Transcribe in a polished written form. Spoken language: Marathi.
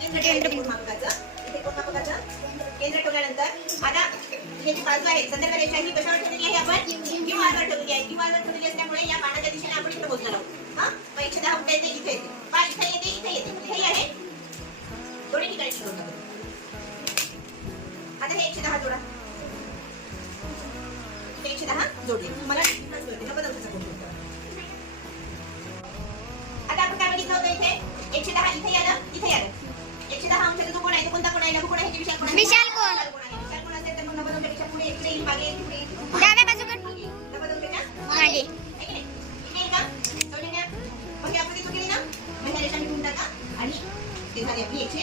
केंद्र मापकाचं इथे कोणमापकाचं केंद्र ठेवल्यानंतर आता हे जी बाजू आहे संदर्भ रेषा ही कशावर ठेवलेली आहे आपण क्यूआर वर ठेवलेली आहे. क्यूआर वर ठेवलेली असल्यामुळे या बाणाच्या दिशेने आपण इथे मोजणार आहोत. हा मग 110 कुठे येते इथे येते. पहा इथे येते इथे येते इथेही आहे दोन्ही ठिकाणी शोधून टाकू. आता हे 110 जोडा 110 जोडले मला बनवण्याचा कोण आता आपण काय बघितलं होतं इथे 110 इथे आलं इथे आलं 110 अंशाचा जो कोण आहे तो कोणता कोण आहे लघु कोण आहे विशाल कोण आहे.